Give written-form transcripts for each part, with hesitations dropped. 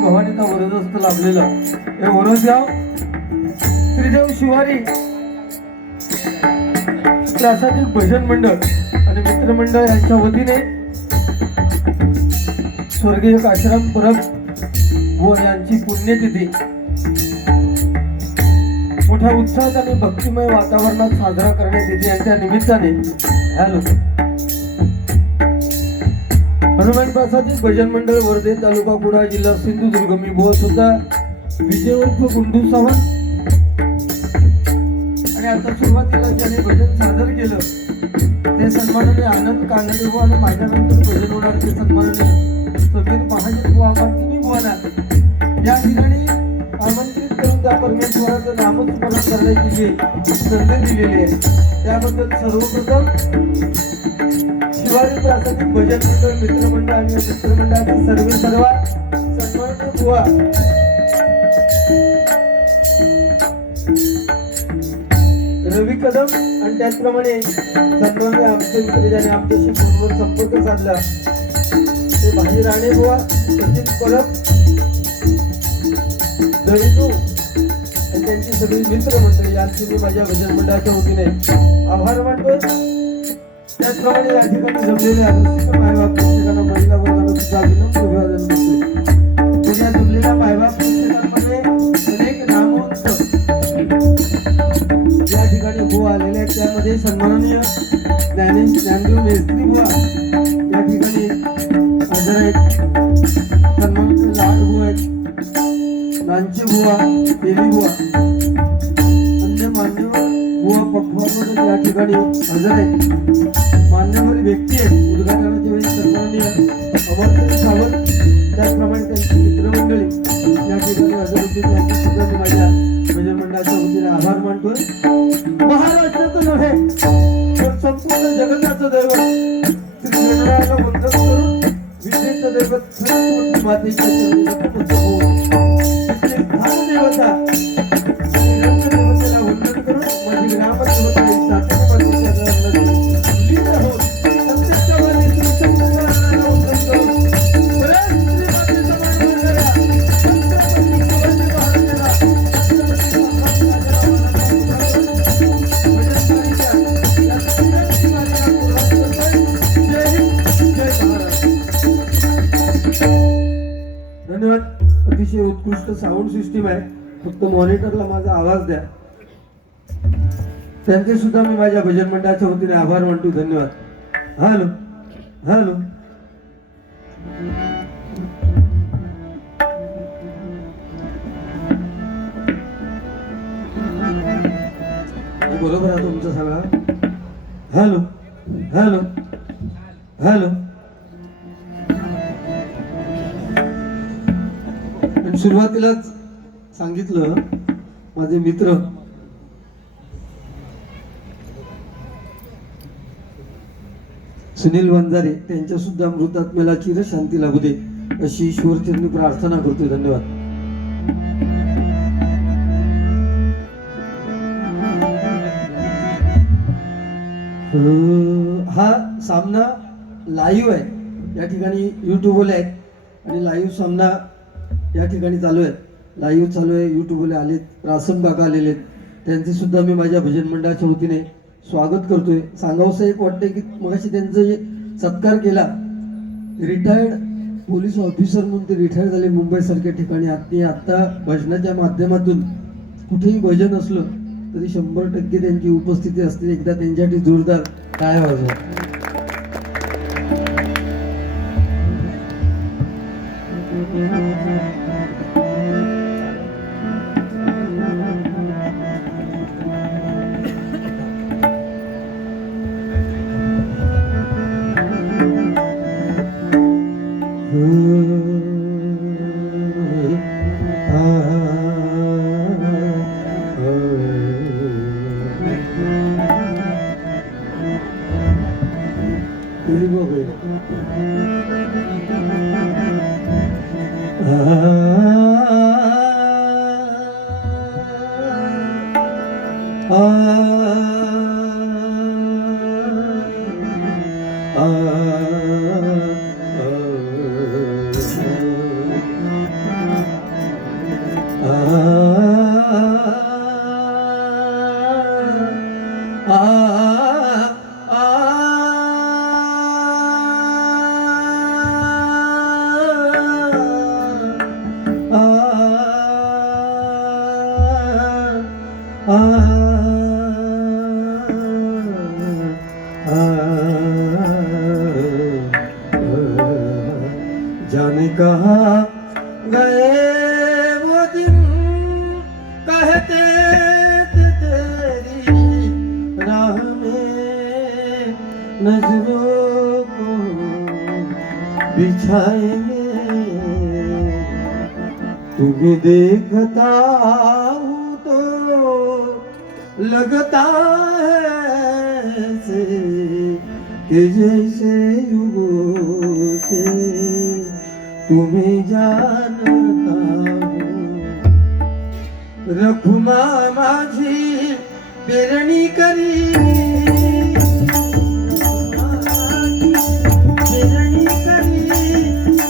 भवानीचा वरदस्त लाभलेलं हे वरदगाव श्रीदेव शिवारी प्रासादिक भजन मंडळ आणि मित्रमंडळ यांच्या वतीने स्वर्गीय काशीराम परब व यांची पुण्यतिथी मोठ्या उत्साहात आणि भक्तिमय वातावरणात साजरा करण्यात येते. यांच्या निमित्ताने हनुमान प्रासादिक भजन मंडळ वर्धे तालुका कुडाळ जिल्हा सिंधुदुर्ग मी बोलत होता विजय उर्फ गुंडू सावंत. आणि आता सुरुवातीला ज्याने भजन सादर केलं ते सन्माननीय आनंद कानडे बुवा आणि माझ्यानंतर भजन होणार ते सन्माननीय समीर महाजन बुवा मार्तिनी बुवाना या ठिकाणी आमंत्रित करून त्या परमेश्वराचं नामस्मरण करण्याची जी संधी दिलेली आहे त्याबद्दल सर्वप्रथम शिवारी प्रासादिक भजन मंडळ मित्रमंडळ आणि मित्रमंडळाचे सर्व सन्माननीय बुवा रवी कदम आणि त्याचप्रमाणे सन्माननीय आमचे मित्र ज्याने आमच्याशी फोनवर संपर्क साधला ते भाजी राणे बुवा सचिन परब दळीनू आणि त्यांची सगळी मित्रमंडळी यांची मी माझ्या भजन मंडळाच्या वतीने आभार मानतो. त्याचप्रमाणे या ठिकाणी जमलेले आदर्शिक मायबाप प्रेक्षकांना महिला वर्गाला सुद्धा विनम्र अभिवादन करतोय. तर या जमलेल्या मायबाप प्रेक्षकांमध्ये अनेक नामवंत या ठिकाणी बुवा आलेले आहेत. त्यामध्ये सन्माननीय ज्ञानदेव मेस्त्री बुवा या ठिकाणी हजर आहेत. सन्माननीय लाड बुवा आहेत, नांचे बुवा, देवी बुवा, अन्य मान्यवर बुवा पक्वान या ठिकाणी हजर आहेत. मान्यवर व्यक्ती आहेत उद्घाटनाच्या वेळी सन्माननीय अमरचंद सावंत त्याचप्रमाणे त्यांची मित्रमंडळी या ठिकाणी हजर होती. त्यांची सुद्धा मी माझ्या भजन मंडळाच्या वतीने आभार मानतोय. महाराष्ट्राचं नव्हे तर संपूर्ण जगताचं दैवत श्री गणरायाला वंदन करून विद्येचं दैवत सरस्वती मातेच्या चरणी नतमस्तक होऊन तिथले भानदेवता आणि रंगदेवतेला वंदन करून माझी ग्रामदेवता ही सातत्य मातेच्या चरणामध्ये लीन होऊन प्रत्यक्षामध्ये श्री शंकराला वंदन करून परत श्री मातेचा मान करा. छत्रपती शिवाजी महाराजांना धन्यवाद. अतिशय उत्कृष्ट साऊंड सिस्टीम आहे. फक्त मॉनिटरला माझा आवाज द्या. त्यांचे सुद्धा मी माझ्या भजन मंडळाच्या वतीने आभार मानतो. धन्यवाद. हॅलो हॅलो बरोबर आहे तुमचं सगळं. हॅलो हॅलो हॅलो सुरुवातीलाच सांगितलं माझे मित्र सुनील वंजारे त्यांच्या सुद्धा मृतात्म्याला चिरशांती लाभू दे अशी ईश्वरचरणी प्रार्थना करतोय. धन्यवाद. हा सामना लाईव्ह आहे या ठिकाणी युट्यूबला आहे आणि लाईव्ह सामना या ठिकाणी चालू आहे. लाईव्ह चालू आहे. युट्यूबला आलेत, रासन काका आलेले आहेत. त्यांचे सुद्धा मी माझ्या भजन मंडळाच्या वतीने स्वागत करतोय. सांगावंसं एक वाटतंय की मगाशी त्यांचं सत्कार केला. रिटायर्ड पोलीस ऑफिसर म्हणून ते रिटायर झाले मुंबईसारख्या ठिकाणी. आत्ता भजनाच्या माध्यमातून कुठेही भजन असलं तरी 100% त्यांची उपस्थिती असते. एकदा त्यांच्यासाठी जोरदार टाळ्या वाजवा. जाने कहाँ गए वो दिन कहते थे तेरी राह में नजरों को बिछाएंगे तुम्हें देखता हूँ तो लगता है ऐसे कि जैसे युगों से तुम्हें जानता हूँ रखुमा माझी पेरणी करी पेरणी करी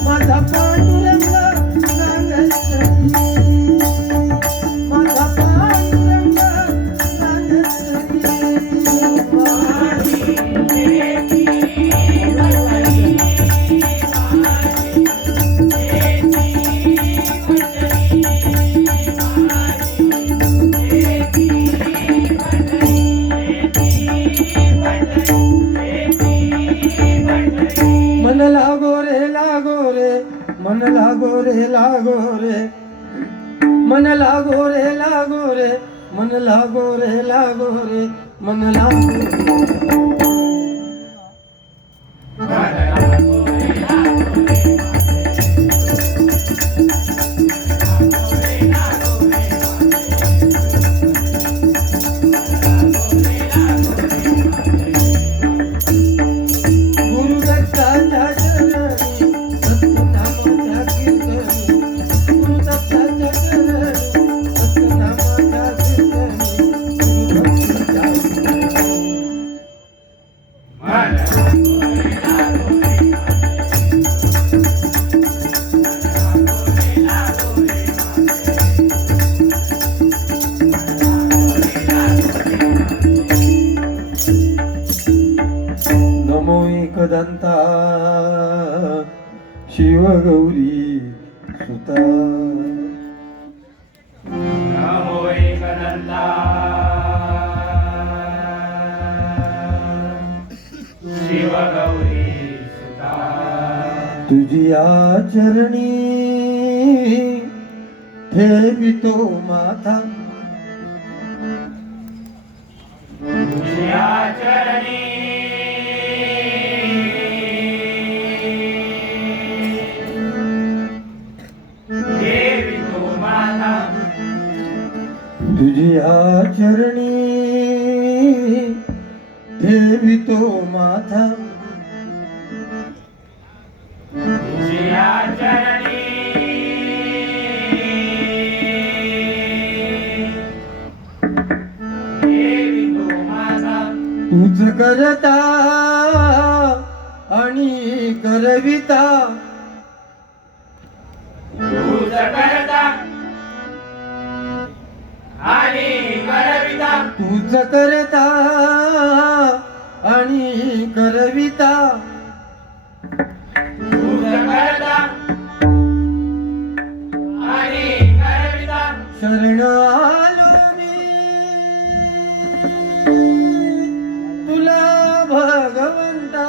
माझा पांडुरंग सांगत माझा पांडुरंग मन लागो रे लागो रे मन लागो रे लागो रे मन लागो रे लागो रे मन लागो रे लागो रे मन लागो नमो एकदंता शिव गौरी सुता नमो एकदंता शिव गौरी सुता तुझी आचरणी ठेवितो माथा तुझ्या चरणी देवी तो माता तुझी आचरणी ठेवितो माथा तुझ्या चरणी देवी तो माता तुझ करता आणि करविता तुझ करता आणि करविता तुझ करता आणि करविता तुझ करता आणि करविता शरण आलो मी तुला भगवंता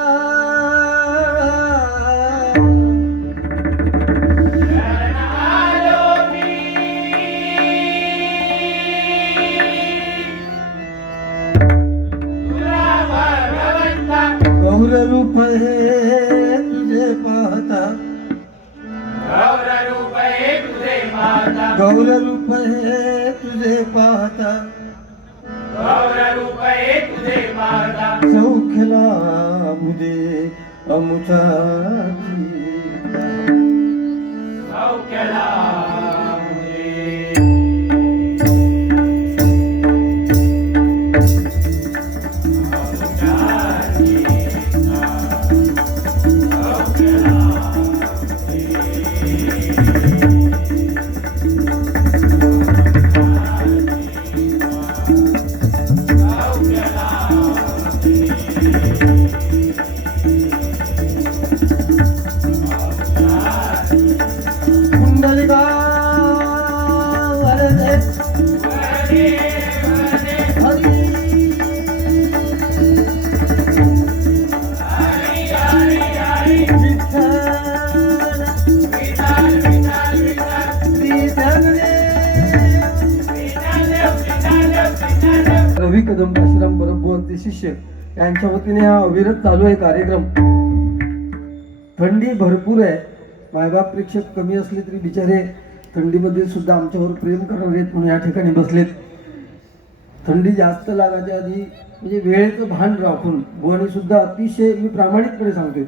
शरण आलो मी तुला भगवंता गौर रूप हे तुझे पाहता गौर रूप हे तुझे पाहता गौर रूप हे तुझे पाहता गौर रूप हे तुझे पाहता सौख्यला बुदे अमुचा सौख्य रवी कदम काशीराम परबुवांचे शिष्य यांच्या वतीने हा अविरत चालू आहे कार्यक्रम. थंडी भरपूर आहे. मायबाप प्रेक्षक कमी असले तरी बिचारे थंडीमध्ये सुद्धा आमच्यावर प्रेम करणार आहेत म्हणून या ठिकाणी बसलेत. थंडी जास्त लागायच्या आधी म्हणजे वेळेचं भान राखून बुवानी सुद्धा अतिशय, मी प्रामाणिकपणे सांगतोय,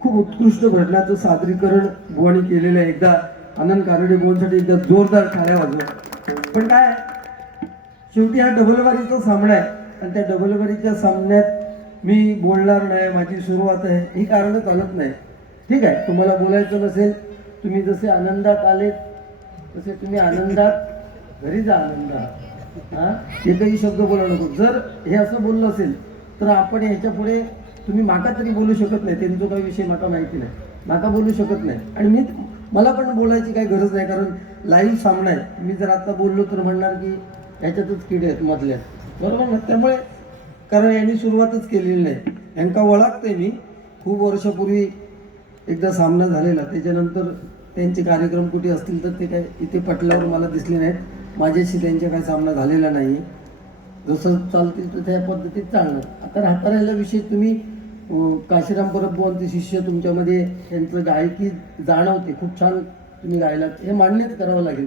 खूप उत्कृष्ट भजनाचं सादरीकरण बुवानी केलेलं आहे. एकदा आनंद कारडे बुवांसाठी एकदा जोरदार टाळ्या वाजवा. पण काय, शेवटी हा डबलबारीचा सामना आहे आणि त्या डबलबारीच्या सामन्यात मी बोलणार नाही, माझी सुरुवात आहे, ही कारणं चालत नाही. ठीक आहे, तुम्हाला बोलायचं नसेल, तुम्ही जसे आनंदात आले तसे तुम्ही आनंदात घरी जा. आनंदात एकही शब्द बोला नको. जर हे असं बोललं असेल तर आपण ह्याच्या पुढे तुम्ही माका तरी बोलू शकत नाही. त्यांचा काही विषय माका माहिती नाही, माका बोलू शकत नाही. आणि मला पण बोलायची काही गरज नाही, कारण लाईव्ह सामना आहे. मी जर आता बोललो तर म्हणणार की ह्याच्यातच किडे आहेत मधल्या, बरोबर ना. त्यामुळे कारण यांनी सुरुवातच केलेली नाही. यांका ओळखते मी, खूप वर्षापूर्वी एकदा सामना झालेला. त्याच्यानंतर त्यांचे कार्यक्रम कुठे असतील तर ते काय इथे पटलावर मला दिसले नाहीत. माझ्याशी त्यांचा काय सामना झालेला नाही. जसं चालतील तर त्या पद्धतीत चालणार. आता राहता राहिला विषय, तुम्ही काशीराम परबुवांचे शिष्य, तुमच्यामध्ये त्यांचं गायकी जाणवते, खूप छान तुम्ही गायला, हे मान्यच करावं लागेल.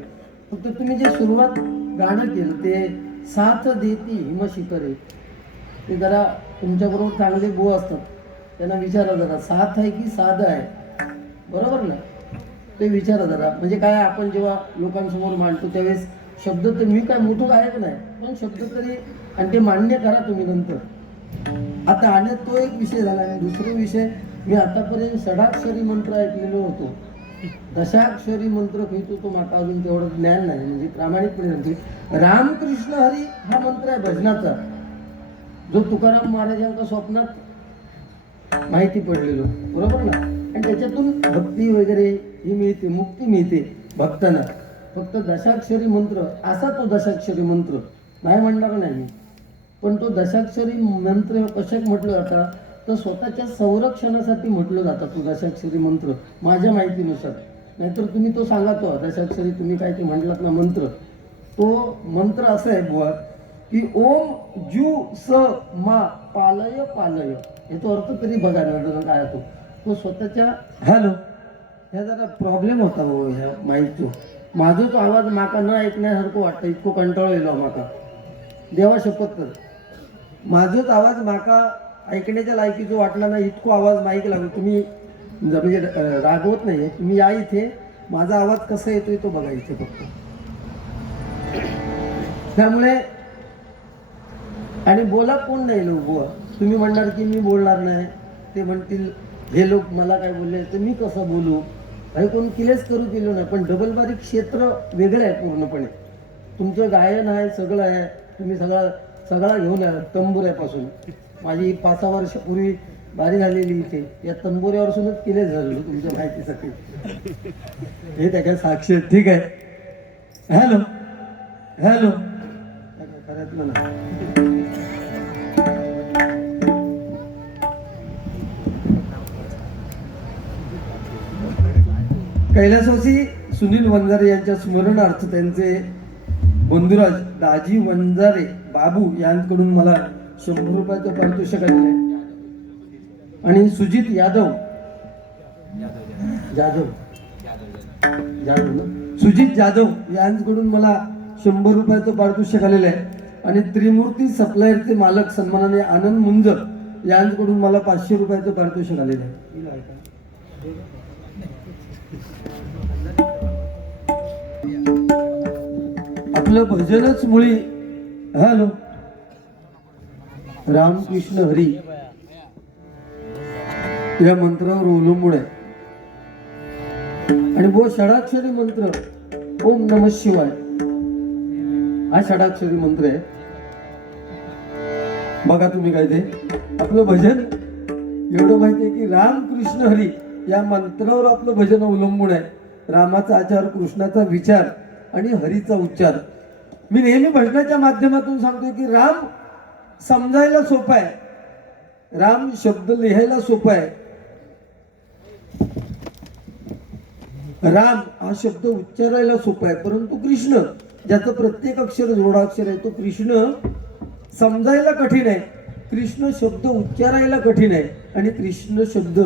फक्त तुम्ही जे सुरुवात गाणं केलं ते साथ देती हिमशिखरे, ते जरा तुमच्याबरोबर चांगले बो असतात, त्यांना विचारा जरा साथ आहे की साधं आहे, बरोबर ना, ते विचारा जरा. म्हणजे काय, आपण जेव्हा लोकांसमोर मांडतो त्यावेळेस शब्द तर मी काय मोठं गायक नाही, पण शब्द तरी, आणि ते मान्य करा तुम्ही नंतर. आता आणि तो एक विषय झाला. आणि दुसरा विषय, मी आतापर्यंत षडाक्षरी मंत्र ऐकलेलो होतो, दशाक्षरी मंत्र खेळतो तो माका अजून तेवढं ज्ञान नाही. म्हणजे प्रामाणिकपणे सांगते, रामकृष्ण हरी हा मंत्र आहे भजनाचा, जो तुकाराम महाराजांच्या स्वप्नात माहिती पडलेलो, बरोबर ना. आणि त्याच्यातून भक्ती वगैरे ही मिळते, मुक्ती मिळते भक्तांना. फक्त दशाक्षरी मंत्र, असा तो दशाक्षरी मंत्र नाही म्हणणार नाही, पण तो दशाक्षरी मंत्र कशात म्हटलं जातं तर स्वतःच्या संरक्षणासाठी म्हटलं जातं तो दशाक्षरी मंत्र, माझ्या माहितीनुसार. नाहीतर तुम्ही तो सांगा, तो दशाक्षरी तुम्ही काय ते म्हटलात ना मंत्र, तो मंत्र असं आहे बुवा की ओम जू स मा पालय पालय, याचा अर्थ तरी बघा ना काय तो स्वतःच्या. हॅलो, ह्या जरा प्रॉब्लेम होता हो ह्या माईकचा. माझाच आवाज माका न ऐकण्यासारखं वाटतं, इतकं कंटाळो येलो माका, देवा शपथ कर. माझाच आवाज माका ऐकण्याच्या लायकीचा वाटला ना, इतको आवाज माईक लागलो. तुम्ही म्हणजे रागवत नाही, तुम्ही या इथे, माझा आवाज कसा येतोय तो बघा इथे फक्त. त्यामुळे आणि बोला कोण नाही लोक बुवा, तुम्ही म्हणणार की मी बोलणार नाही, ते म्हणतील हे लोक मला काय बोलले तर मी कसं बोलू, काही कोण किलेच करू दिलो नाही. पण डबलबारी क्षेत्र वेगळं आहे पूर्णपणे. तुमचं गायन आहे, सगळं आहे, तुम्ही सगळा घेऊन या तंबुऱ्यापासून. माझी 5-6 वर्षापूर्वी बारी झालेली इथे, या तंबुऱ्यावरसूनच किलेच झालेलो तुमच्या माहितीसाठी, हे त्याच्या साक्षी. ठीक आहे, हॅलो हॅलो, खरंच म्हणा. कैलासवासी सुनील वंजारे यांच्या स्मरणार्थ त्यांचे बंधुराज दाजी वंजारे बाबू यांकडून मला 100 रुपयाचं पारितोषिक आलेलं आहे. आणि सुजित यादव सुजित जाधव यांकडून मला 100 रुपयाचं पारितोषिक आलेलं आहे. आणि त्रिमूर्ती सप्लायरचे मालक सन्मानाने आनंद मुंज यांकडून मला 500 रुपयाचं पारितोषिक आलेलं आहे. आपलं भजनच मुळी, हॅलो, रामकृष्ण हरी या मंत्रावर अवलंबून आहे. आणि वो षडाक्षरी मंत्र ओम नमः शिवाय हा षडाक्षरी मंत्र आहे. बघा तुम्ही काय ते आपलं भजन एवढं माहिती आहे की रामकृष्ण हरी या मंत्रावर आपलं भजन अवलंबून आहे. रामाचा आचार, कृष्णाचा विचार आणि हरीचा उच्चार. मी नेहमी भजनाच्या माध्यमातून सांगतो की राम समजायला सोपा आहे, राम शब्द लिहायला सोपा आहे, राम हा शब्द उच्चारायला सोपा आहे. परंतु कृष्ण ज्याचं प्रत्येक अक्षर जोडाक्षर आहे तो कृष्ण समजायला कठीण आहे, कृष्ण शब्द उच्चारायला कठीण आहे आणि कृष्ण शब्द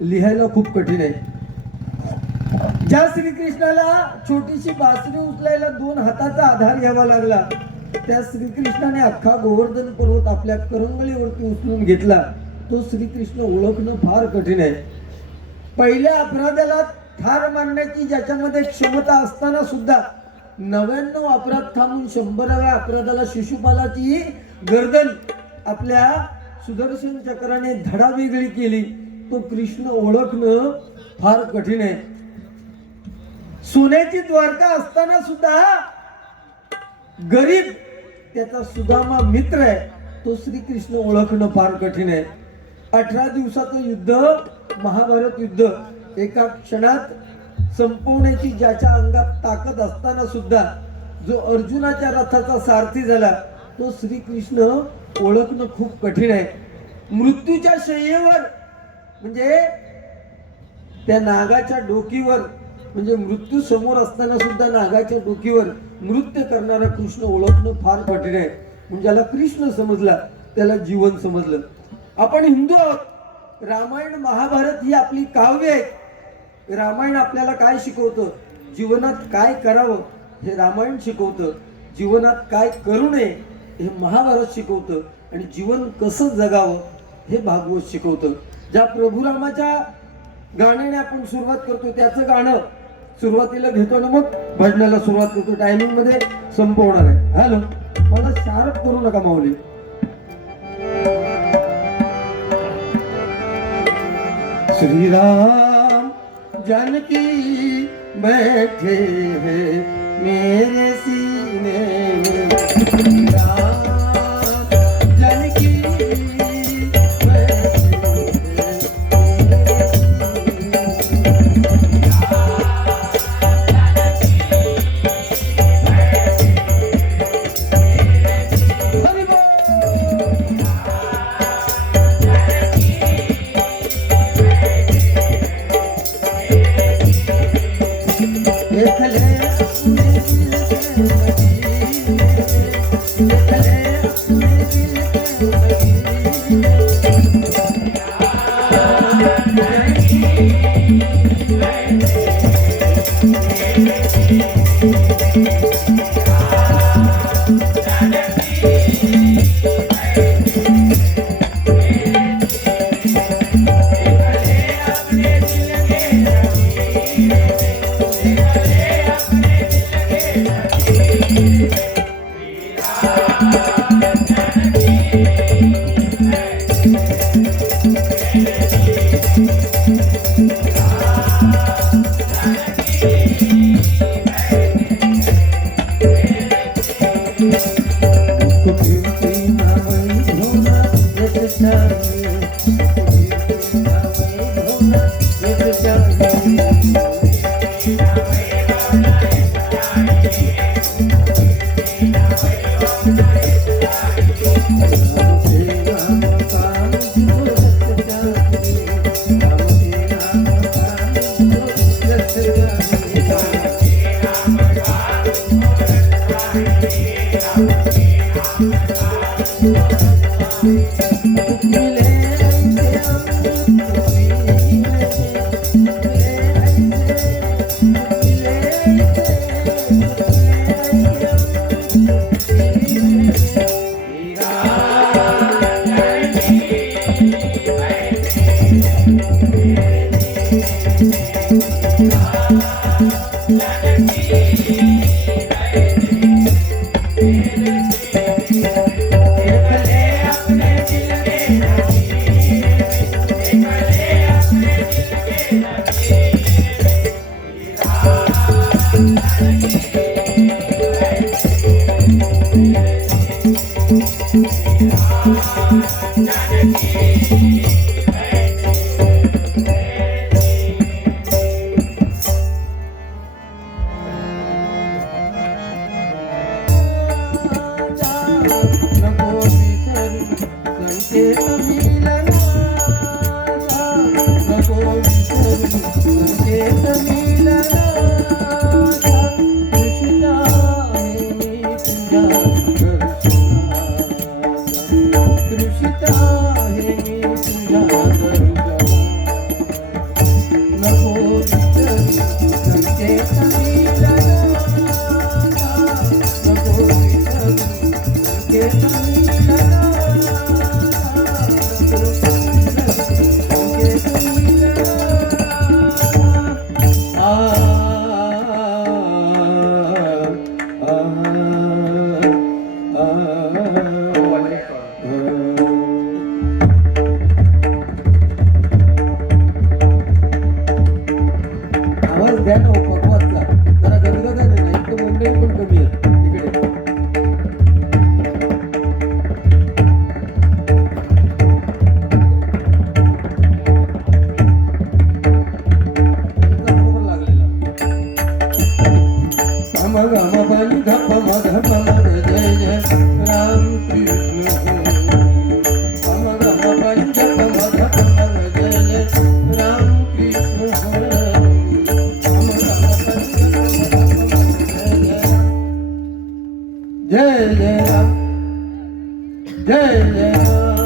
लिहायला खूप कठीण आहे. ज्या श्रीकृष्णाला छोटीशी बासरी उचलायला 2 हाताचा आधार घ्यावा लागला, त्या श्रीकृष्णाने अख्खा गोवर्धन पर्वत आपल्या करंगळीवरती उचलून घेतला. तो श्रीकृष्ण ओळखणं फार कठीण आहे. पहिल्या अपराधाला ठार मारण्याची ज्याच्यामध्ये क्षमता असताना सुद्धा 99 अपराध थांबून 100व्या अपराधाला शिशुपालाची गर्दन आपल्या सुदर्शन चक्राने धडा वेगळी केली. तो कृष्ण ओळखणं फार कठीण आहे. सोन्याची द्वारका असताना सुद्धा गरीब त्याचा सुदामा मित्र आहे, तो श्रीकृष्ण ओळखणं फार कठीण आहे. 18 दिवसाचं युद्ध, महाभारत युद्ध एका क्षणात संपवण्याची ज्याच्या अंगात ताकद असताना सुद्धा जो अर्जुनाच्या रथाचा सारथी झाला, तो श्रीकृष्ण ओळखणं खूप कठीण आहे. मृत्यूच्या शय्येवर म्हणजे त्या नागाच्या डोकीवर, म्हणजे मृत्यू समोर असताना सुद्धा नागाच्या डोकीवर नृत्य करणारा कृष्ण ओळखणं फार कठीण आहे. म्हणजे ज्याला कृष्ण समजला त्याला जीवन समजलं. आपण हिंदू आहोत. रामायण महाभारत ही आपली काव्य आहे. रामायण आपल्याला काय शिकवतं, जीवनात काय करावं हे रामायण शिकवतं, जीवनात काय करू नये हे महाभारत शिकवतं, आणि जीवन कसं जगावं हे भागवत शिकवतं. ज्या प्रभू रामाच्या गाण्याने आपण सुरुवात करतो त्याचं गाणं सुरुवातीला घेतो ना, मग भजनाला सुरुवात करतो. टायमिंग मध्ये संपवणार आहे. हॅलो, मला शार्प करू नका माऊली. श्रीराम जानकी बैठे हैं मेरे सीने में, श्रीराम जानकी बैठे हैं मेरे सीने में. हरि बोल. आवाज द्या ना पकवाजला जरा गदगद आहे ना एक तर मुंबई पण कमी आहे इकडे जय जय राम जय जय राम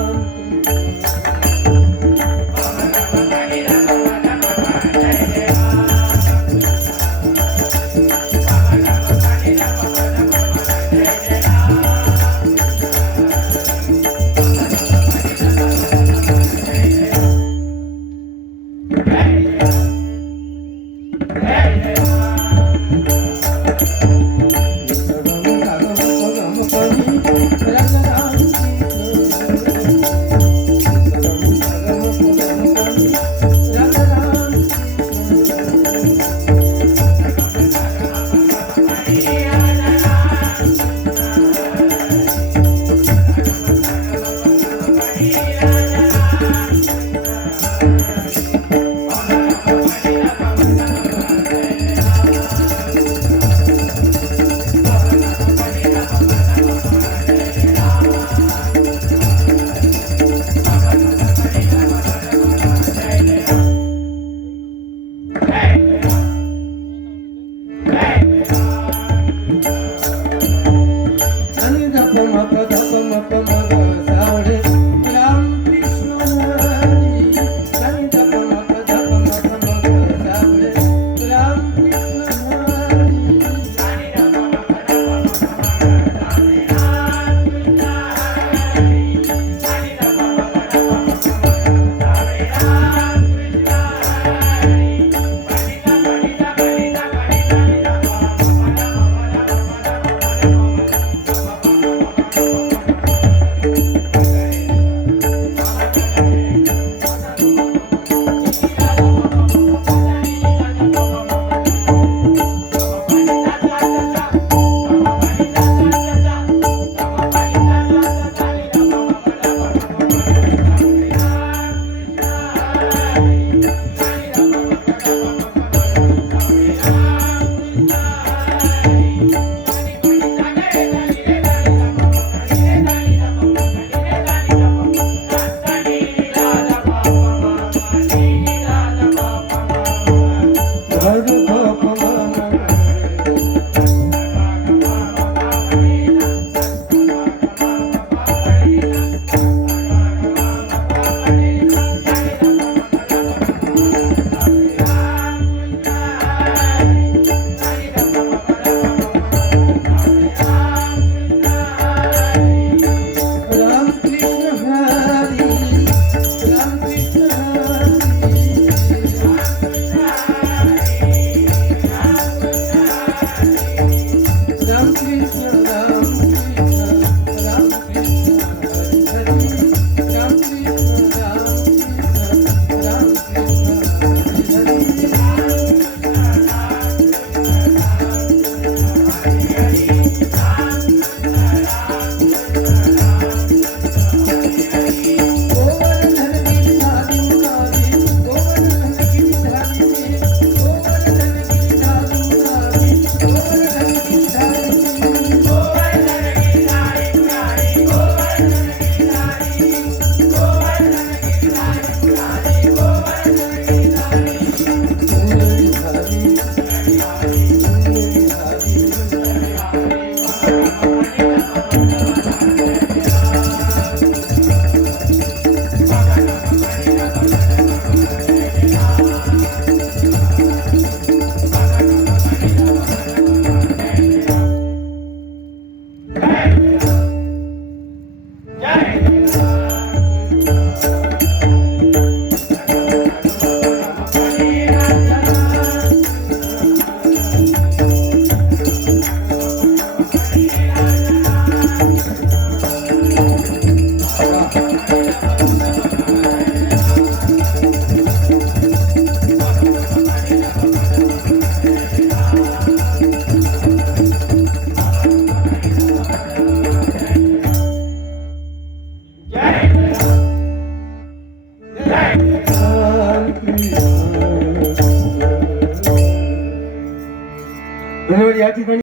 धन्यवाद. या ठिकाणी